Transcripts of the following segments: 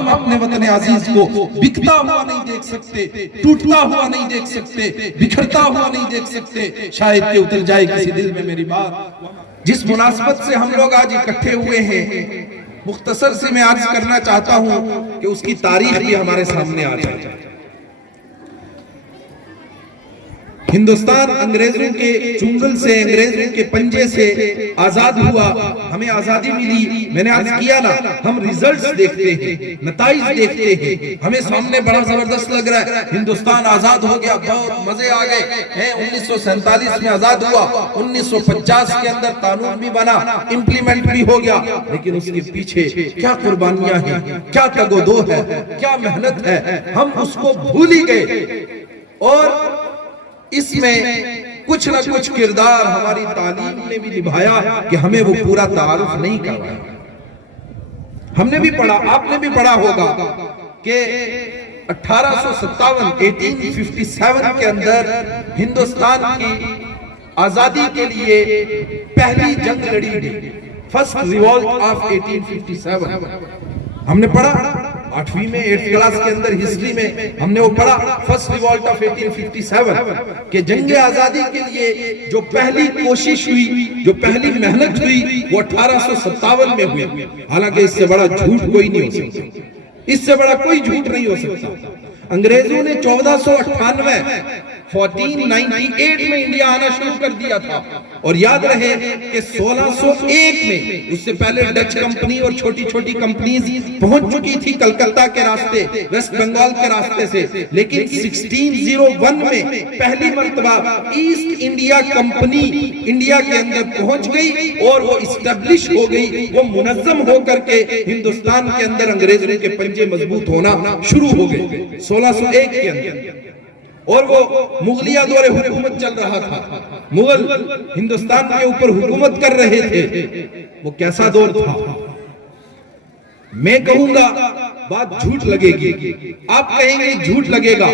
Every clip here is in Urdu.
ہم اپنے وطن عزیز کو بکتا ہوا نہیں دیکھ سکتے، ٹوٹتا ہوا نہیں دیکھ سکتے، بکھرتا ہوا نہیں دیکھ سکتے۔ شاید کہ اتر جائے کسی دل میں میری بات۔ جس مناسبت سے ہم لوگ آج اکٹھے ہوئے ہیں، مختصر سے میں عرض کرنا چاہتا ہوں کہ اس کی تاریخ بھی ہمارے سامنے آ جائے۔ ہندوستان انگریزوں کے چنگل سے، انگریزوں کے پنجے سے آزاد ہوا، ہمیں آزادی ملی۔ میں نے عرض کیا نا، ہم ریزلٹس دیکھتے ہیں، نتائج دیکھتے ہیں، ہمیں سامنے بڑا زبردست لگ رہا ہے۔ ہندوستان آزاد ہو گیا، بہت مزے آ گئے ہیں۔ 1947 میں آزاد ہوا، 1950 کے اندر قانون بھی بنا، امپلیمنٹ بھی ہو گیا، لیکن اس کے پیچھے کیا قربانیاں ہیں، کیا تگ و دو ہے، کیا محنت ہے، ہم اس کو بھول ہی گئے۔ اور اس میں کچھ نہ کچھ کردار ہماری تعلیم نے بھی نبھایا کہ ہمیں وہ پورا تعارف نہیں کروایا۔ ہم نے بھی پڑھا، آپ نے بھی پڑھا ہوگا کہ 1857 کے اندر ہندوستان کی آزادی کے لیے پہلی جنگ لڑی گئی، فرسٹ ریولٹ آف 1857۔ ہم نے پڑھا 8ویں میں 8th کلاس کے اندر ہسٹری میں ہم نے وہ پڑھا، فرسٹ ریولٹ آف 1857، کہ جنگ آزادی کے لیے جو پہلی کوشش ہوئی، جو پہلی محنت ہوئی، وہ 1857 میں ہوئی۔ حالانکہ اس سے بڑا جھوٹ کوئی نہیں ہو سکتا، اس سے بڑا کوئی جھوٹ نہیں ہو سکتا۔ انگریزوں نے 1498 میں انڈیا آنا شروع کر دیا تھا، اور یاد رہے کہ 1601 میں، اس سے پہلے ڈچ کمپنی اور چھوٹی چھوٹی کمپنیز پہنچ چکی تھی کلکتہ کے راستے، ویسٹ بنگال کے راستے سے، لیکن 1601 میں پہلی مرتبہ ایسٹ انڈیا کمپنی انڈیا کے اندر پہنچ گئی، اور وہ اسٹیبلش ہو گئی، وہ منظم ہو کر کے ہندوستان کے اندر انگریزوں کے پنجے مضبوط ہونا شروع ہو گئے 1601 کے اندر۔ اور وہ مغلیہ دور حکومت چل رہا تھا، مغل ہندوستان کے اوپر حکومت کر رہے تھے۔ وہ کیسا دور تھا؟ میں کہوں گا بات جھوٹ لگے گی، آپ کہیں گے جھوٹ لگے گا۔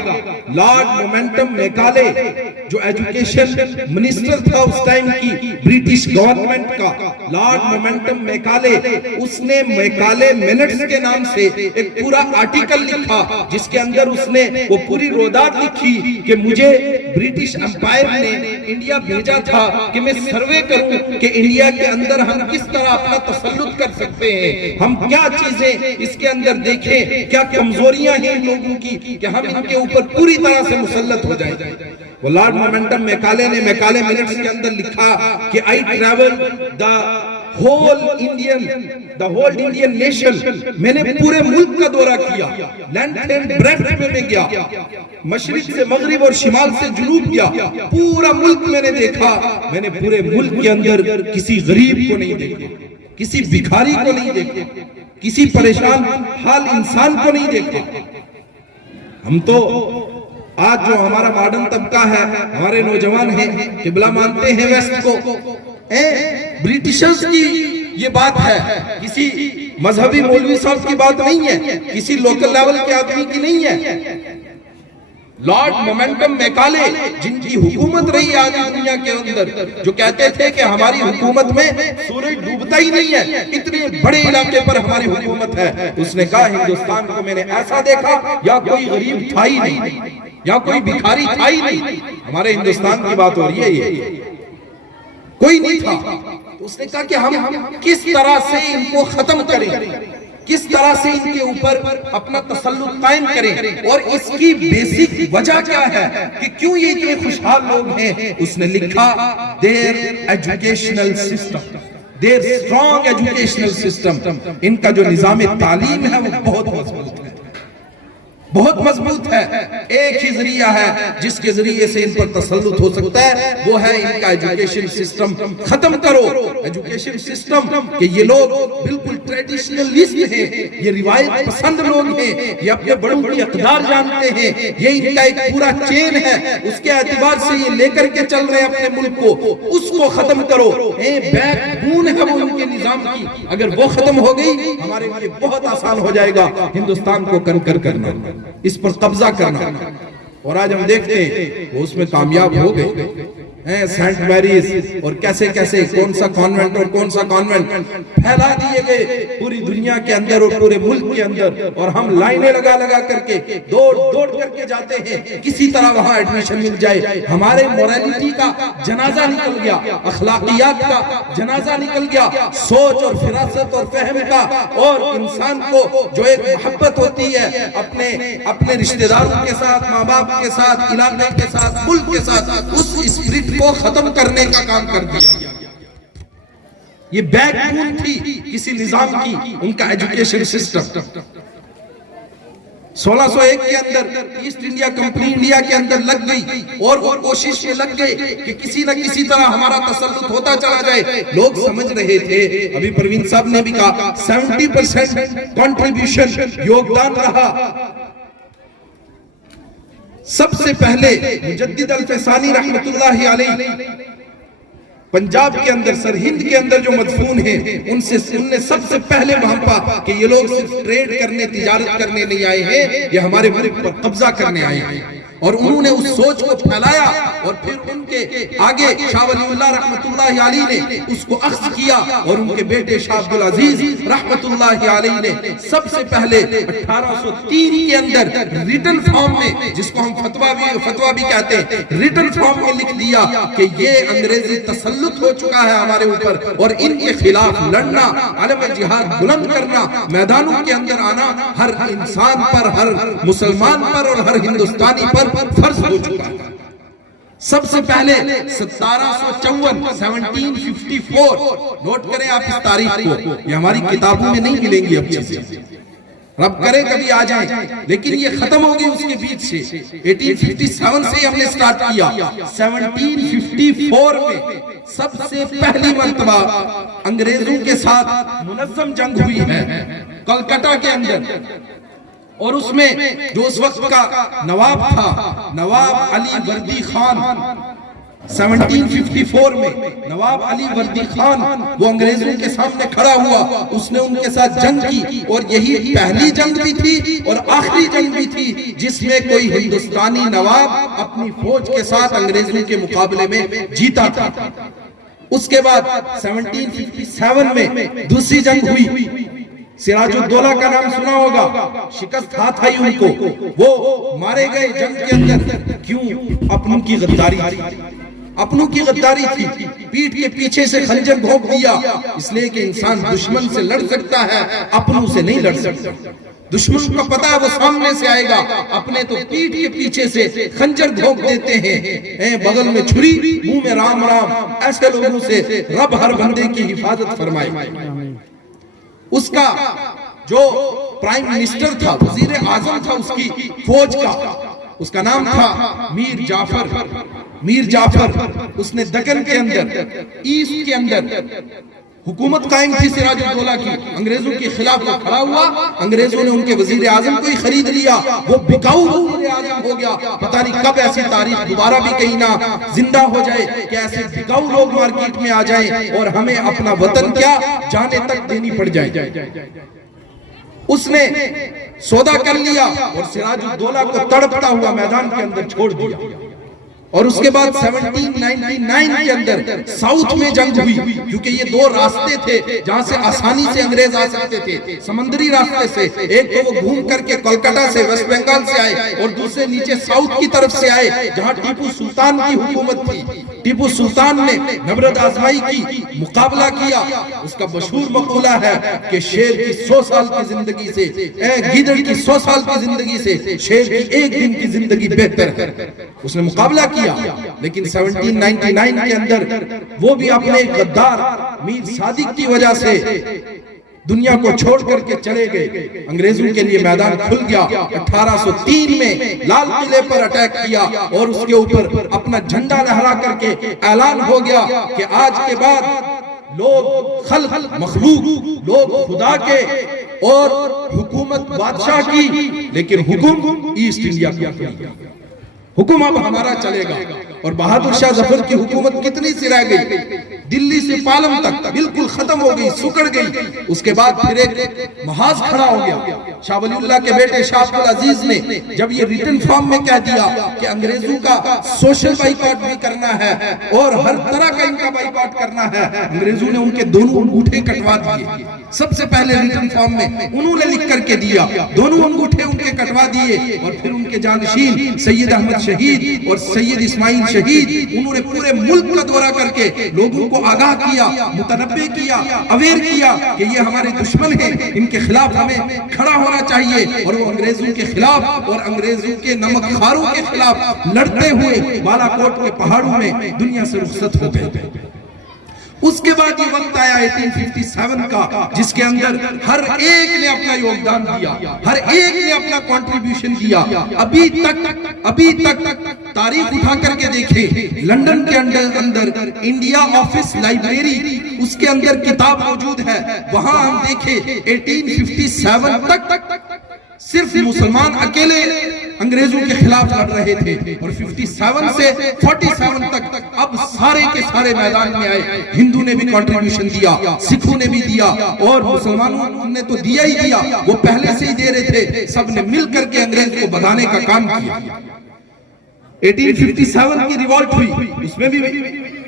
لارڈ مومنٹم میکالے جو ایجوکیشن منسٹر تھا اس ٹائم کی برٹش گورنمنٹ کا، لارڈ مومنٹم میکالے، اس نے میکالے منٹس کے نام سے ایک پورا آرٹیکل لکھا، جس کے اندر اس نے وہ پوری روایت لکھی کہ مجھے برٹش امپائر نے انڈیا بھیجا تھا کہ میں سروے کروں کہ انڈیا کے اندر ہم کس طرح اپنا تسلط کر سکتے ہیں، ہم کیا چیزیں اس کے اندر دیکھیں، کیا کمزوریاں ہیں ان لوگوں کی کہ ہم ان کے اوپر پوری طرح سے مسلط ہو جائیں۔ وہ لارڈ مومنٹم میکالے نے میکالے منٹس کے اندر لکھا کہ I travel the whole Indian nation، میں نے پورے ملک کا دورہ کیا، length and breadth میں گیا، مشرق سے مغرب اور شمال سے جنوب گیا، پورا ملک میں نے دیکھا، میں نے پورے ملک کے اندر کسی غریب کو نہیں دیکھا، کسی بھکاری کو نہیں دیکھا، کسی پریشان حال انسان کو نہیں دیکھا۔ ہم تو آج جو ہمارا ماڈرن طبقہ ہے، ہمارے نوجوان ہیں، قبلہ مانتے ہیں ویسٹ کو، برٹشرز کی یہ بات ہے، کسی مذہبی مولوی صاحب کی بات نہیں ہے، کسی لوکل لیول کے آدمی کی نہیں ہے۔ لارڈ مومنٹم میکالے جن کی حکومت رہی آدھی دنیا کے اندر، جو کہتے تھے کہ ہماری حکومت میں سورج ڈوبتا ہی نہیں ہے، اتنے بڑے علاقے پر ہماری حکومت ہے، اس نے کہا ہندوستان کو میں نے ایسا دیکھا یا کوئی غریب تھا ہی نہیں، یا کوئی بھکاری تھا ہی نہیں، ہمارے ہندوستان کی بات ہو رہی ہے، یہ کوئی نہیں تھا۔ تو اس نے کہا کہ ہم کس طرح سے ان کو ختم کریں، کس طرح سے ان کے اوپر اپنا تسلط قائم کریں، اور اس کی بیسک وجہ کیا ہے کہ کیوں یہ اتنے خوشحال لوگ ہیں۔ اس نے لکھا their educational system، their strong educational system، ان کا جو نظام تعلیم ہے وہ بہت مضبوط ہے، بہت مضبوط ہے۔ ایک ہی ذریعہ ہے جس کے ذریعے سے ان پر تسلط ہو سکتا ہے، وہ ہے ان کا ایجوکیشن سسٹم ختم کرو۔ ایجوکیشن سسٹم کہ یہ لوگ بالکل ٹریڈیشنلسٹ ہیں، یہ روایت پسند لوگ ہیں، یہ اپنے بڑوں کی اقدار جانتے ہیں، یہ ان کا ایک پورا چین ہے، اس کے اعتبار سے یہ لے کر کے چل رہے ہیں اپنے ملک کو، اس کو ختم کرو۔ بیک بون ہے وہ ان کے نظام کی، اگر وہ ختم ہو گئی ہمارے لیے بہت آسان ہو جائے گا ہندوستان کو کنکر کرنا، اس پر قبضہ کرنا۔ اور آج ہم دیکھتے ہیں وہ اس میں کامیاب ہو گئے سینٹ میریز اور کیسے کیسے کون سا کانوینٹ اور کون سا کانوینٹ پھیلا دیے گئے پوری دنیا کے اندر اور پورے ملک کے اندر، اور ہم لائنیں لگا لگا کر کے دوڑ کر کے جاتے ہیں کسی طرح وہاں ایڈمیشن مل جائے۔ ہمارے موریلٹی کا جنازہ نکل گیا، اخلاقیات کا جنازہ نکل گیا، سوچ اور فراست اور فہم کا، اور انسان کو جو ایک محبت ہوتی ہے اپنے رشتہ داروں کے ساتھ، ماں باپ کے ساتھ، علاقے کے ساتھ، ملک کے ساتھ، اس اسپرٹ کو ختم کرنے کا کام کر دیا۔ یہ بیک بون تھی کسی نظام کی، ان کا ایجوکیشن سسٹم۔ 1601 کے اندر ایسٹ انڈیا کمپنی انڈیا کے اندر لگ گئی، اور وہ کوشش میں لگ گئے کہ کسی نہ کسی طرح ہمارا تسلط ہوتا چلا جائے۔ لوگ سمجھ رہے تھے، ابھی پروین صاحب نے بھی کہا 70% کنٹریبیوشن یوگدان رہا۔ سب سے پہلے مجدد الفسانی رحمت اللہ علیہ پنجاب کے اندر، سرہند کے اندر جو مدفون ہیں، ان نے سب سے پہلے وہاں پا کہ یہ لوگ صرف ٹریڈ کرنے، تجارت کرنے نہیں آئے ہیں، یہ ہمارے ملک پر قبضہ کرنے آئے ہیں۔ اور انہوں نے اس سوچ کو پھیلایا، اور پھر ان کے آگے شاہ ولی اللہ رحمت اللہ علیہ نے اس کو اخذ کیا، اور ان کے بیٹے شاہ عبدالعزیز رحمت اللہ علیہ نے سب سے پہلے 1803 کے اندر ریٹن فارم میں، جس کو ہم فتویٰ بھی کہتے ہیں، ریٹن فارم میں لکھ دیا کہ یہ انگریزی تسلط ہو چکا ہے ہمارے اوپر، اور ان کے خلاف لڑنا، علم جہاد بلند کرنا، میدانوں کے اندر آنا ہر انسان پر، ہر مسلمان پر اور ہر ہندوستانی پر فرض ہو چکا ہے۔ سب سے پہلے 1754 نوٹ کریں آپ اس تاریخ کو، یہ ہماری کتابوں میں نہیں ملیں گی اب چیزیں، رب کرے کبھی آ جائیں، لیکن یہ ختم ہو گئی اس کے بیچ سے۔ 1857 سے ہم نے سٹارٹ کیا، 1754 میں سب سے پہلی مرتبہ انگریزوں کے ساتھ منظم جنگ ہوئی ہے کلکتہ کے اندر، اور اس میں جو اس وقت کا نواب تھا، نواب علی وردی خان، 1754 میں نواب علی وردی خان وہ انگریزوں کے سامنے کھڑا ہوا، اس نے ان کے ساتھ جنگ کی، اور یہی پہلی جنگ بھی تھی اور آخری جنگ بھی تھی جس میں کوئی ہندوستانی نواب اپنی فوج کے ساتھ انگریزوں کے مقابلے میں جیتا تھا۔ اس کے بعد 1757 میں دوسری جنگ ہوئی، سراج الدولہ کا نام سنا ہوگا، شکست ہاتھ آئی ان کو، وہ مارے گئے جنگ کے اندر۔ کیوں؟ اپنوں کی غداری تھی، اپنوں کی غداری تھی، پیٹھ کے پیچھے سے خنجر گھونپ دیا، اس لیے کہ انسان دشمن سے لڑ سکتا ہے، اپنوں سے نہیں لڑ سکتا۔ دشمن کا پتہ ہے وہ سامنے سے آئے گا، اپنے تو پیٹھ کے پیچھے سے خنجر گھونپ دیتے ہیں، بغل میں چھری، منہ میں رام رام۔ ایسے لوگوں سے رب ہر بندے کی حفاظت فرمائے۔ اس کا جو پرائم منسٹر تھا، وزیر اعظم تھا اس کی فوج کا، اس کا نام تھا میر جعفر۔ اس نے دکن کے اندر، ایسٹ کے اندر حکومت قائم تھی سراج الدولہ کی، انگریزوں کے خلاف وہ کھڑا ہوا، انگریزوں نے ان کے وزیر اعظم کو ہی خرید لیا، وہ بکاؤ وزیر اعظم ہو گیا۔ پتہ نہیں کب ایسی تاریخ دوبارہ بھی کہیں نہ زندہ ہو جائے کہ ایسے بکاؤ لوگ مارکیٹ میں آ جائیں اور ہمیں اپنا وطن کیا جانے تک دینی پڑ جائے۔ اس نے سودا کر لیا اور سراج الدولہ کو تڑپتا ہوا میدان کے اندر چھوڑ دیا۔ اور اس کے بعد 1799 کے اندر ساؤتھ میں جنگ ہوئی، کیونکہ یہ دو راستے تھے جہاں سے آسانی سے انگریز آ سکتے تھے، سمندری راستے سے۔ ایک تو وہ گھوم کر کے کلکتہ سے، ویسٹ بنگال سے آئے، اور دوسرے نیچے ساؤتھ کی طرف سے آئے جہاں ٹیپو سلطان کی حکومت تھی۔ ٹیپو سلطان نے نبرد آزمائی کی، مقابلہ کیا۔ اس کا مشہور مقولہ ہے کہ شیر کی 100 سال کی زندگی سے، گیدڑ کی 100 سال کی زندگی سے شیر کی ایک دن کی زندگی بہتر ہے۔ اس نے مقابلہ کیا، لیکن 1799 کے اندر وہ بھی اپنے غدار میر صادق کی وجہ سے دنیا کو چھوڑ کر کے چلے گئے۔ انگریزوں کے لیے میدان کھل گیا۔ 1803 میں لال قلعے پر اٹیک کیا اور اس کے اوپر اپنا جھنڈا لہرا کر کے اعلان ہو گیا کہ آج کے بعد لوگ خلق مخلوق، لوگ خدا کے، اور حکومت بادشاہ کی، لیکن حکم ایسٹ انڈیا کا، حکم اب ہمارا چلے گا۔ اور بہادر شاہ ظفر کی حکومت کتنی سی رہ گئی؟ دلی سے پالم تک بالکل ختم ہو گئی، سکڑ گئی۔ اس کے بعد پھر ایک محاذ کھڑا ہو گیا۔ شاہ ولی اللہ کے بیٹے شاہ عبدالعزیز نے جب یہ ریٹن فارم میں کہہ دیا کہ انگریزوں کا سوشل بائیکاٹ بھی کرنا ہے اور ہر طرح کا ان کا بائیکاٹ کرنا ہے، انگریزوں نے ان کے دونوں انگوٹھے کٹوا دیے۔ سب سے پہلے ریٹن فارم میں انہوں نے لکھ کر کے دیا، دونوں انگوٹھے ان کے کٹوا دیے، اور پھر ان کے جانشین سید احمد شہید اور سید اسماعیل شہید، انہوں نے پورے ملک کا دورہ کر کے لوگوں کو آگاہ کیا، متنبہ کیا، اویئر کیا کہ یہ ہمارے دشمن ہیں، ان کے خلاف ہمیں کھڑا ہونا چاہیے، اور وہ انگریزوں کے خلاف اور انگریزوں کے نمک خاروں کے خلاف لڑتے ہوئے بالا کوٹ کے پہاڑوں میں دنیا سے رخصت ہو گئے۔ اس کے بعد یہ وقت آیا 1857 کا، جس کے اندر ہر ایک نے اپنا یوگدان دیا، ہر ایک نے اپنا کنٹریبیوشن دیا۔ ابھی تک تاریخ اٹھا کر کے دیکھیں، لندن کے اندر انڈیا آفس لائبریری، اس کے اندر کتاب موجود ہے، وہاں ہم دیکھیں 1857 تک صرف مسلمان اکیلے انگریزوں کے خلاف لڑ رہے تھے، اور 57 سے 47 تک اب سارے کے سارے میدان میں آئے۔ ہندو نے بھی کنٹریبیوشن دیا، سکھوں نے بھی دیا، اور مسلمانوں نے تو دیا ہی دیا، وہ پہلے سے ہی دے رہے تھے، سب نے مل کر کے انگریز کو بھگانے کا کام کیا۔ 1857 کی ریوولٹ ہوئی، اس میں بھی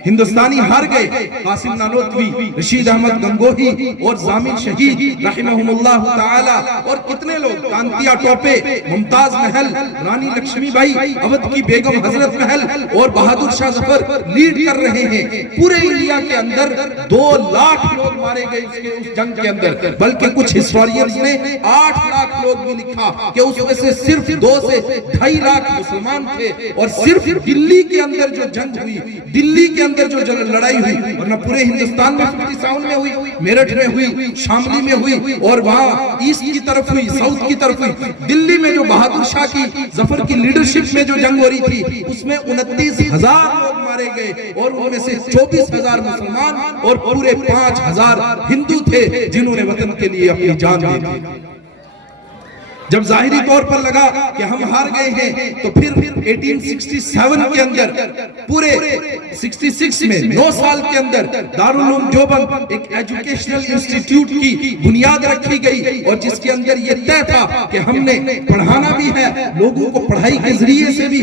ہندوستانی ہار گئے۔ قاسم نانوتوی، رشید احمد گنگوہی اور زامن شہید رحمہم اللہ تعالی، اور کتنے لوگ، کانتیا ٹوپے، ممتاز محل، رانی لکشمی بائی، اودھ کی بیگم حضرت محل اور بہادر شاہ ظفر لیڈ کر رہے ہیں۔ پورے انڈیا کے اندر 2 لاکھ لوگ مارے گئے اس جنگ کے اندر، بلکہ کچھ ہسٹورینز نے 8 لاکھ لوگ بھی لکھا کہ اس میں سے صرف 2 سے 2.5 لاکھ مسلمان تھے، اور صرف دلی کے اندر جو جنگ ہوئی، دلی کے اندر جو لڑائی ہوئی، ورنہ پورے ہندوستان میں 57 میں ہوئی، میرٹھ میں ہوئی، شاملی میں ہوئی، اور وہاں ایسٹ کی طرف ہوئی، ساؤتھ کی طرف ہوئی۔ دلی میں جو بہادر شاہ کی ظفر کی لیڈرشپ میں جو جنگ ہو رہی تھی، اس میں 29,000 لوگ مارے گئے، اور ان میں سے 24,000 مسلمان اور پورے 5,000 ہندو تھے جنہوں نے وطن کے لیے اپنی جان دی تھی۔ جب ظاہری طور پر لگا کہ ہم ہار گئے ہیں، تو پھر 1867 کے اندر پورے 66 میں 9 سال کے اندر دارالعلوم دیوبند ایک ایجوکیشنل انسٹیٹیوٹ کی بنیاد رکھی گئی، اور جس کے اندر یہ طے تھا کہ ہم نے پڑھانا بھی ہے، لوگوں کو پڑھائی کے ذریعے سے بھی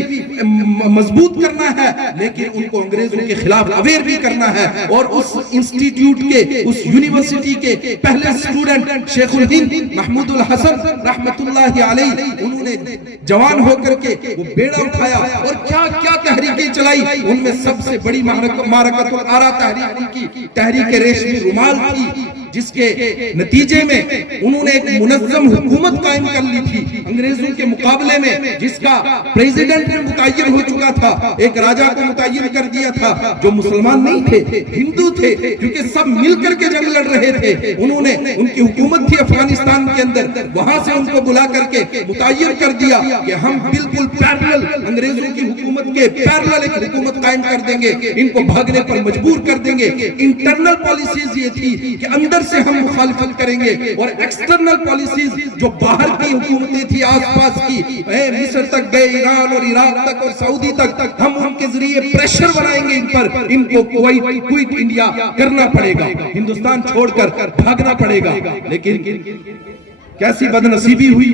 مضبوط کرنا ہے، لیکن ان کو انگریزوں کے خلاف اویئر بھی کرنا ہے۔ اور اس انسٹیٹیوٹ کے، اس یونیورسٹی کے پہلے سٹوڈنٹ شیخ الہند محمود الحسن رحمت اللہ علیہ، انہوں نے جوان ہو کر کے وہ بیڑا اٹھایا اور کیا کیا تحریکیں چلائی۔ ان میں سب سے بڑی معرکت الآرا تحریک کی، تحریک ریشمی رومال تھی، جس کے نتیجے میں انہوں نے ایک منظم حکومت قائم کر لی تھی انگریزوں کے مقابلے میں، جس کا پریزیڈنٹ میں متعین ہو چکا تھا، ایک راجہ کو متعین کر دیا تھا جو مسلمان نہیں تھے، ہندو تھے، کیونکہ سب مل کر کے جنگ لڑ رہے تھے۔ انہوں نے، ان کی حکومت تھی افغانستان کے اندر، وہاں سے ان کو بلا کر کے متعین کر دیا کہ ہم بالکل پیرلل انگریزوں کی حکومت کے پیرلل ایک حکومت قائم کر دیں گے، ان کو بھاگنے پر مجبور کر دیں گے۔ انٹرنل پالیسیز یہ تھی کہ اندر سے ہم مخالفت کریں گے، اور ایکسٹرنل پالیسیز جو باہر کی حکومتیں تھی آس پاس کی، مصر تک گئے، ایران اور عراق تک اور سعودی تک، ہم ان کے ذریعے پریشر بنائیں گے ان پر، ان کو کوئٹ انڈیا کرنا پڑے گا، ہندوستان چھوڑ کر بھاگنا پڑے گا۔ لیکن کیسی بدنصیبی ہوئی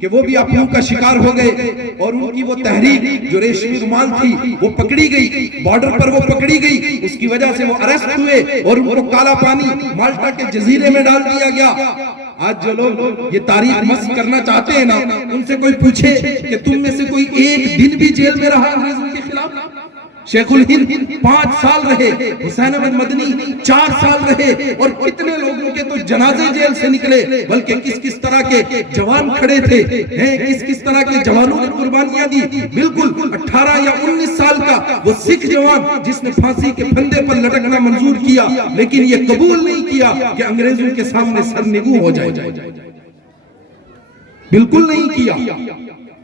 کہ وہ بھی اپنوں کا شکار ہو گئے، اور ان کی وہ تحریک جو ریشمی رومال تھی وہ پکڑی گئی، بارڈر پر وہ پکڑی گئی، اس کی وجہ سے وہ اریسٹ ہوئے اور ان کو کالا پانی مالٹا کے جزیرے میں ڈال دیا گیا۔ آج جو لوگ یہ تاریخ مسخ کرنا چاہتے ہیں نا، ان سے کوئی پوچھے کہ تم میں سے کوئی ایک دن بھی جیل میں رہا انگریزوں کے خلاف؟ شیخ الہند 5 سال رہے، حسین احمد مدنی 4 سال رہے، اور کتنے لوگوں کے تو جنازے جیل سے نکلے، بلکہ کس کس طرح کے جوان کھڑے تھے، کس کس طرح کے جوانوں نے قربانیاں دی۔ بالکل 18 یا 19 سال کا وہ سکھ جوان جس نے پھانسی کے پھندے پر لٹکنا منظور کیا، لیکن یہ قبول نہیں کیا کہ انگریزوں کے سامنے سرنگوں ہو جائے۔ بالکل نہیں کیا.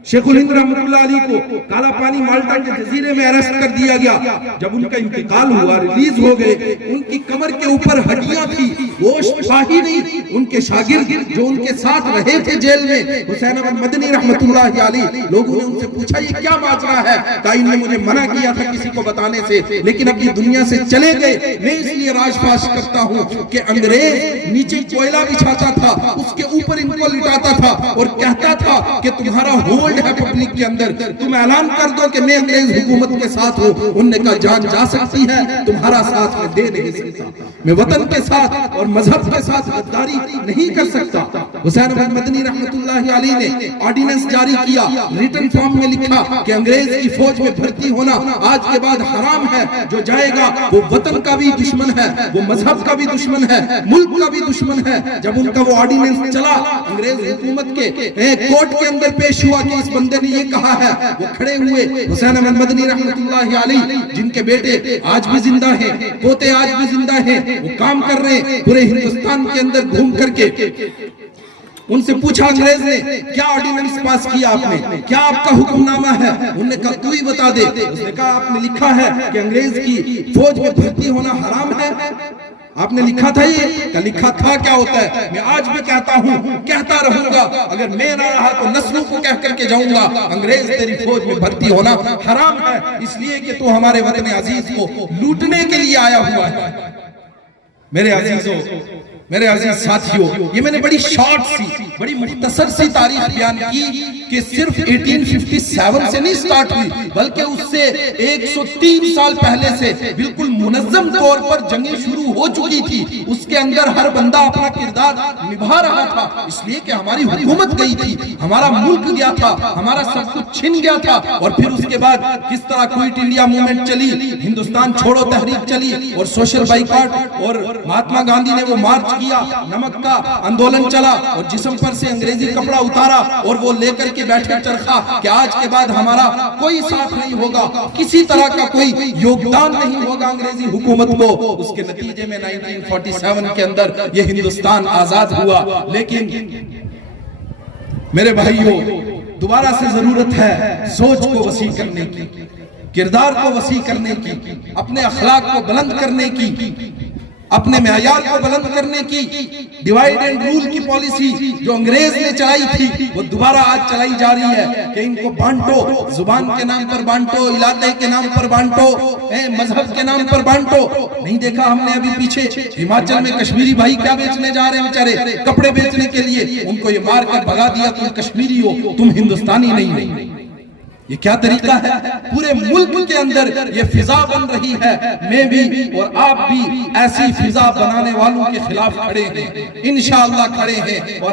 شیخ الہند رحمۃ اللہ علیہ کو کالا پانی مالٹا کے جزیرے میں اریسٹ کر دیا گیا. جب ان کا انتقال ہوا، ریلیز ہو گئے، ان کی کمر کے اوپر ہڈیاں تھی، گوشت تھا ہی نہیں. ان کے شاگرد جو ان کے ساتھ رہے تھے جیل میں، حسین احمد مدنی رحمۃ اللہ علیہ، لوگوں نے ان سے پوچھا یہ کیا ماجرا ہے؟ کہا انہوں نے مجھے منع کیا تھا کسی کو بتانے سے، لیکن اب یہ دنیا سے چلے گئے. میں اس لیے راج فاش کرتا ہوں کہ انگریز نیچے کوئلہ بچھاتا تھا، اس کے اوپر ان کو لٹاتا تھا اور کہتا تھا کہ تمہارا ہولڈ ہے پبلک کے اندر، تم اعلان کر دو کہ میں انگریز حکومت کے ساتھ ہوں. انہوں نے کہا جان جا سکتی ہے، تمہارا ساتھ میں دے نہیں سکتا. میں وطن کے ساتھ اور مذہب کے ساتھ غداری نہیں کر سکتا. حسین احمد مدنی رحمۃ اللہ علیہ نے آرڈیننس جاری کیا، ریٹن فارم میں لکھا کہ انگریز کی فوج میں بھرتی ہونا آج کے بعد حرام ہے. جو جائے گا وہ وطن کا بھی دشمن ہے، وہ مذہب کا بھی دشمن ہے، ملک کا بھی دشمن ہے. جب ان کا وہ آرڈیننس چلا، انگریز حکومت کے کورٹ کے اندر پیش ہوا کہ اس بندے نے یہ کہا ہے. وہ کھڑے ہوئے، حسین احمد مدنی رحمۃ اللہ علیہ جن کے بیٹے آج بھی زندہ ہیں، پوتے آج بھی زندہ ہیں، وہ کام کر رہے ہیں پورے ہندوستان کے اندر گھوم کر کے. ان سے پوچھا انگریز نے کیا آرڈیننس پاس کیا آپ نے، کیا آپ کا حکم نامہ ہے؟ انہوں نے کہا تو ہی بتا دے. اس نے کہا آپ نے لکھا ہے کہ انگریز کی فوج میں بھرتی ہونا حرام ہے. آپ نے لکھا تھا یہ؟ کہ لکھا تھا کیا ہوتا ہے؟ میں آج بھی کہتا ہوں، کہتا رہوں گا. اگر میں نہ رہا تو نسلوں کو کہہ کر کے جاؤں گا انگریز تیری فوج میں بھرتی ہونا حرام ہے، اس لیے کہ تو ہمارے وطن عزیز کو لوٹنے کے لیے آیا ہوا ہے. میرے عزیزوں، میرے عزیز ساتھیوں، یہ میں نے بڑی شارٹ سی، بڑی مختصر سی تاریخ بیان کی کہ صرف 1857 سے نہیں سٹارٹ ہوئی، بلکہ اس سے 103 سال پہلے سے بالکل منظم طور پر جنگیں شروع ہو چکی تھی. اس کے اندر ہر بندہ اپنا کردار نبھا رہا تھا، اس لیے کہ ہماری حکومت گئی تھی، ہمارا ملک گیا تھا، ہمارا سب کچھ چھن گیا تھا. اور پھر اس کے بعد کس طرح کوئٹ انڈیا موومنٹ چلی، ہندوستان چھوڑو تحریک چلی، اور سوشل بائیکاٹ، اور مہاتما گاندھی نے وہ مارچ کیا، نمک کا اندولن چلا، اور جسم پر سے انگریزی کپڑا اتارا اور وہ لے کر کے بیٹھے چرخا کہ آج کے بعد ہمارا کوئی ساتھ نہیں ہوگا، کسی طرح کا کوئی یوگدان نہیں ہوگا انگریزی حکومت کو. اس کے نتیجے میں 1947 کے اندر یہ ہندوستان آزاد ہوا. لیکن میرے بھائیوں، دوبارہ سے ضرورت ہے سوچ کو وسیع کرنے کی، کردار کو وسیع کرنے کی، اپنے اخلاق کو بلند کرنے کی، اپنے معیار کو بلند کرنے کی. ڈیوائیڈ اینڈ رول کی پالیسی جو انگریز نے چلائی تھی وہ دوبارہ آج چلائی جا رہی ہے کہ ان کو بانٹو، زبان کے نام پر بانٹو، علاقے کے نام پر بانٹو، مذہب کے نام پر بانٹو. نہیں دیکھا ہم نے ابھی پیچھے ہماچل میں کشمیری بھائی کیا بیچنے جا رہے ہیں بیچارے؟ کپڑے بیچنے کے لیے. ان کو یہ مار کر بھگا دیا تم کشمیری ہو، تم ہندوستانی نہیں. یہ کیا طریقہ ہے؟ پورے ملک کے اندر یہ فضا بن رہی ہے. میں بھی اور آپ بھی ایسی فضا بنانے والوں کے خلاف کھڑے ہیں، انشاءاللہ کھڑے ہیں. اور